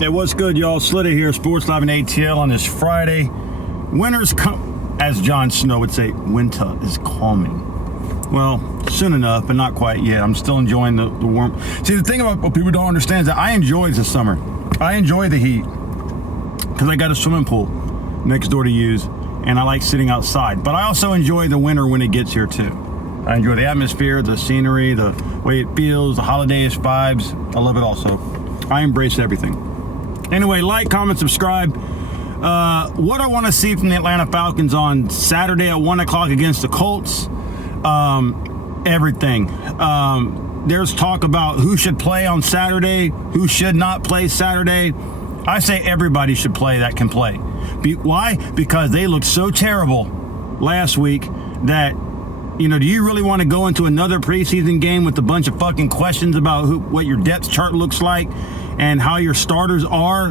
Hey, what's good, y'all? Slita here, Sports Live and ATL on this Friday. Winter's come, as Jon Snow would say, winter is coming. Well, soon enough, but not quite yet. I'm still enjoying the warmth. See, the thing about what people don't understand is that I enjoy the summer. I enjoy the heat because I got a swimming pool next door to use, and I like sitting outside. But I also enjoy the winter when it gets here, too. I enjoy the atmosphere, the scenery, the way it feels, the holiday-ish vibes. I love it all, so I embrace everything. Anyway, like, comment, subscribe. What I want to see from the Atlanta Falcons on Saturday at 1 o'clock against the Colts, everything. There's talk about who should play on Saturday, who should not play Saturday. I say everybody should play that can play. Why? Because they looked so terrible last week that, you know, do you really want to go into another preseason game with a bunch of fucking questions about what your depth chart looks like and how your starters are?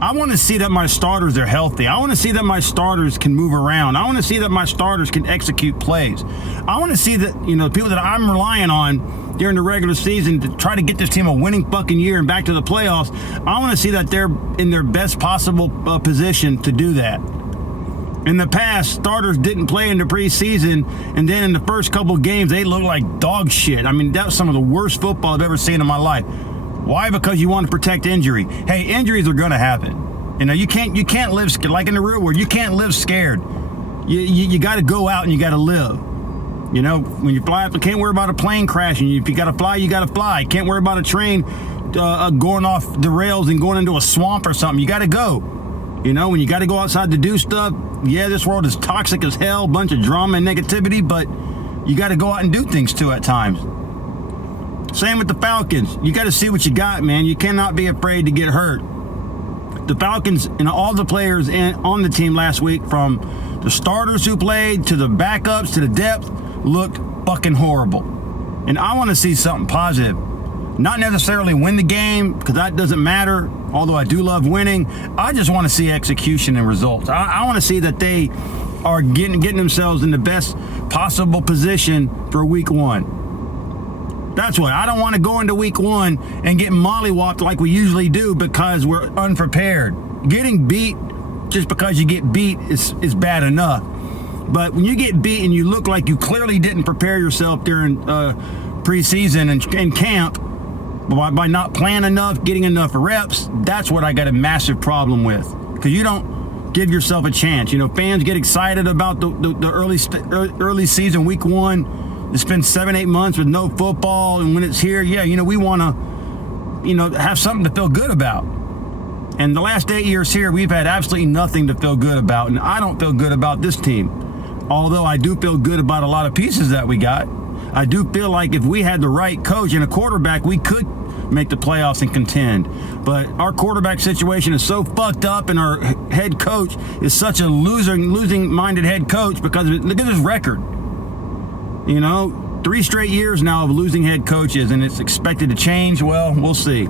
I want to see that my starters are healthy. I want to see that my starters can move around. I want to see that my starters can execute plays. I want to see that, you know, people that I'm relying on during the regular season to try to get this team a winning fucking year and back to the playoffs. I want to see that they're in their best possible position to do that. In the past, starters didn't play in the preseason, and then in the first couple games, they looked like dog shit. I mean, that was some of the worst football I've ever seen in my life. Why? Because you want to protect injury. Hey, injuries are going to happen. You know, you can't live scared. Like in the real world, you can't live scared. You got to go out and you got to live. You know, when you fly, you can't worry about a plane crashing. If you got to fly, you got to fly. You can't worry about a train going off the rails and going into a swamp or something. You got to go. You know, when you got to go outside to do stuff, yeah, this world is toxic as hell, bunch of drama and negativity, but you got to go out and do things too at times. Same with the Falcons. You got to see what you got, man. You cannot be afraid to get hurt. The Falcons and all the players on the team last week, from the starters who played to the backups to the depth, looked fucking horrible. And I want to see something positive. Not necessarily win the game, because that doesn't matter, although I do love winning. I just want to see execution and results. I want to see that they are getting themselves in the best possible position for week one. That's what. I don't want to go into week one and get mollywopped like we usually do because we're unprepared. Getting beat just because you get beat is bad enough. But when you get beat and you look like you clearly didn't prepare yourself during preseason and camp, by not playing enough, getting enough reps, that's what I got a massive problem with. Because you don't give yourself a chance. You know, fans get excited about the early season, week one. It's been 7-8 months with no football, and when it's here, yeah, you know, we want to, you know, have something to feel good about. And the last 8 years here, we've had absolutely nothing to feel good about, and I don't feel good about this team. Although I do feel good about a lot of pieces that we got. I do feel like if we had the right coach and a quarterback, we could make the playoffs and contend. But our quarterback situation is so fucked up, and our head coach is such a losing-minded head coach because look at his record. You know, 3 straight years now of losing head coaches, and it's expected to change. Well, we'll see.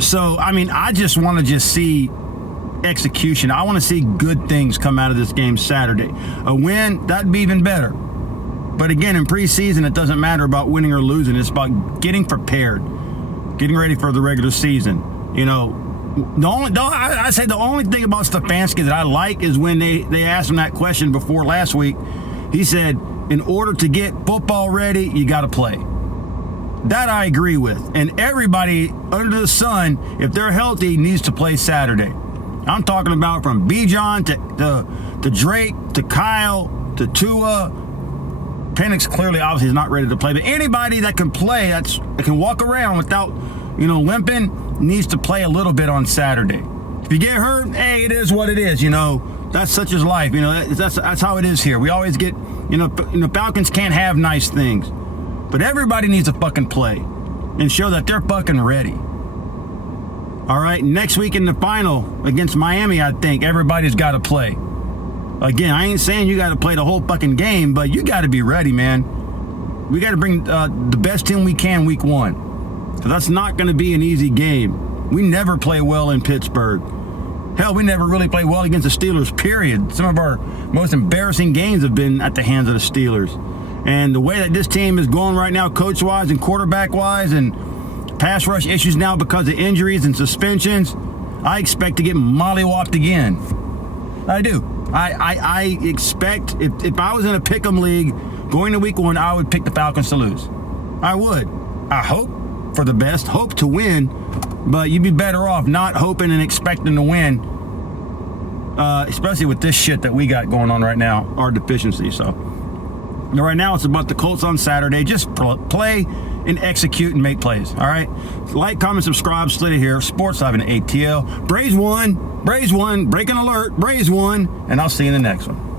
So, I mean, I just want to see execution. I want to see good things come out of this game Saturday. A win, that'd be even better. But again, in preseason, it doesn't matter about winning or losing. It's about getting prepared, getting ready for the regular season. You know, I say the only thing about Stefanski that I like is when they asked him that question before last week. He said, in order to get football ready, you got to play. That I agree with. And everybody under the sun, if they're healthy, needs to play Saturday. I'm talking about from Bijan to Drake to Kyle to Tua. Penix clearly, obviously, is not ready to play. But anybody that can play, that can walk around without, you know, limping, needs to play a little bit on Saturday. If you get hurt, hey, it is what it is. You know, that's such as life. You know, that's how it is here. We always get, you know, Falcons can't have nice things. But everybody needs to fucking play and show that they're fucking ready. All right, next week in the final against Miami, I think everybody's got to play. Again, I ain't saying you got to play the whole fucking game, but you got to be ready, man. We got to bring the best team we can week one. So that's not going to be an easy game. We never play well in Pittsburgh. Hell, we never really play well against the Steelers, period. Some of our most embarrassing games have been at the hands of the Steelers. And the way that this team is going right now, coach-wise and quarterback-wise, and pass rush issues now because of injuries and suspensions, I expect to get mollywopped again. I do. I expect, if I was in a pick'em league going to week 1, I would pick the Falcons to lose. I would. I hope for the best, hope to win, but you'd be better off not hoping and expecting to win, especially with this shit that we got going on right now, our deficiency. So right now it's about the Colts on Saturday. Just play and execute and make plays. All right. Like, comment, subscribe. Slita here. Sports Live in ATL. Braves won. Breaking alert. Braves won. And I'll see you in the next one.